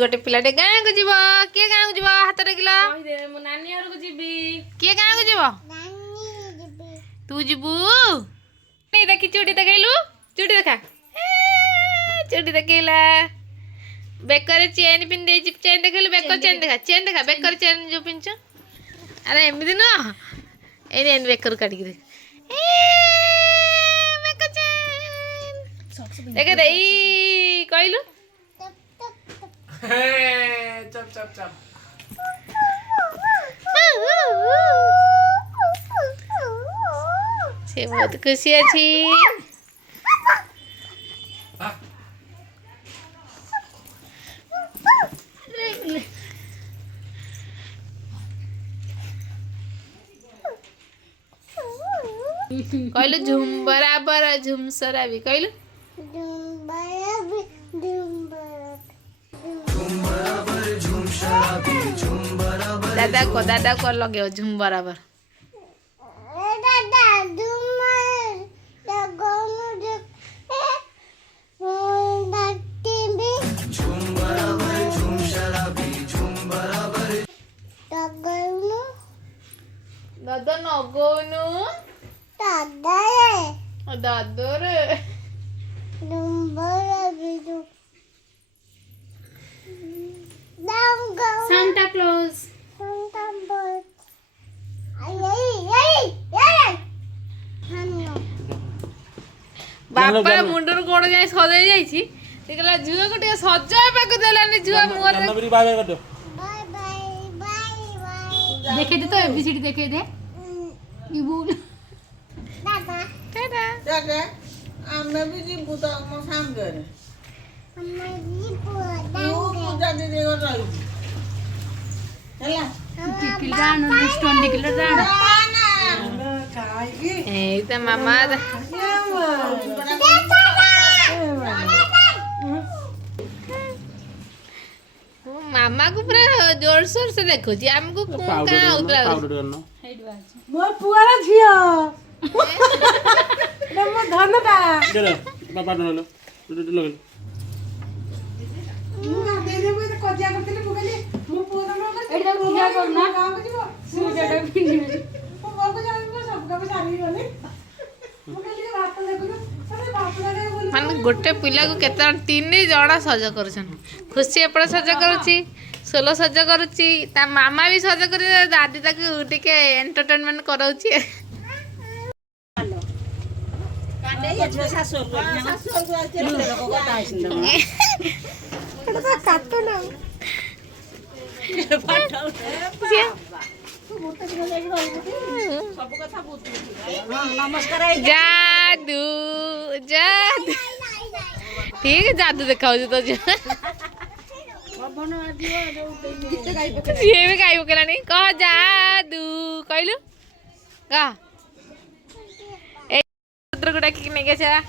गोटे पिलाटे गाँ को जीव किए गाँ को जीव हाथ टेकिल मो नानी घर को जीवी किए गाँ को जीव तू जीवु नहीं देखी चूड़ी देखलु चूड़ी देखा चूड़ी देखला बेकर चेन पिन दे चेन देखलु बेकर चेन देखा बेकर चेन जो पिनछ अरे एमदी न ए बेकर काटी दे बेकर चेन देख दे कहलु चप चप चप से बहुत खुशी अच्छी कहलु झुम बराबर झुम सरा भी कहलु दादा को लगे झुम बराबर दादा नगौनु दादा रे Santa Claus बापा मुंडर कोड़ जाए सजाई जाइछि देखला झुआ को टे सजाइबाक देलानी झुआ मुहर बाय बाय कर देखे दे तो एबीसीडी देखे दे ये बोल टाटा दादा आमे भी जीवु तो मो सांगरे पूजा दीदी को रही हला टिकल जान स्टोन टिकल जान ए त मामा मामा को पूरा जोर शोर से देखो जी हमको का उतला मो पुआरा झियो रे मो धनटा दे बाबा डलो लगे मुगा दे देबे त कजिया करतले मुगली मो पुआ दम एटा पूजा करना गांव को जीवो सूजटा पिनी मो बाबू जान सब का सारी गले मुगली बात देखो अरे बाप रे बोली मान गोटे पिला को केते तीन जणा सज करछन खुशी एपड़ सज करूची सोलो सज करूची ता मामा भी सज करी दादी ताके टिके एंटरटेनमेंट कराउची कांडे ये छ सासु को आइते लोक कथा आइसिन एटा तो काटो ना पाठौ सब कथा बुझी नमस्कार जादू जादू ठीक है जादू दिखाओ तो ये भी गाई पकेलानी कह जादू कहलु कह ए पुत्र को डाकी नहीं गया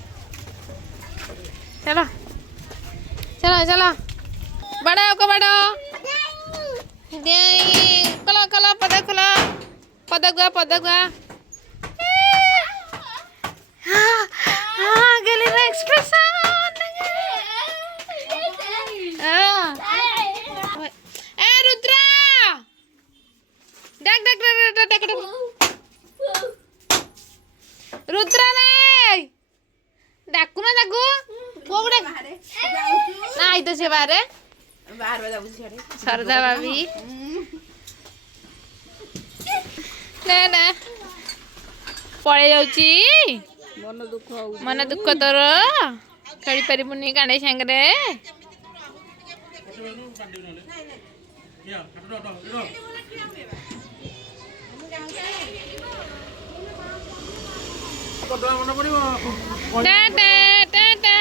चलो चलो चलो बड़ा को बड़ा दे कला कला पदक गा हाँ गले में expression a Rudra duck Rudra रे डाकू ना डाकू कोगड़े ना आई तो से बाहर सरदा भाभी ना पड़े जाउची मन दुख तोर खेली पारिबुनी कांडे सांगरे टाटा टाटा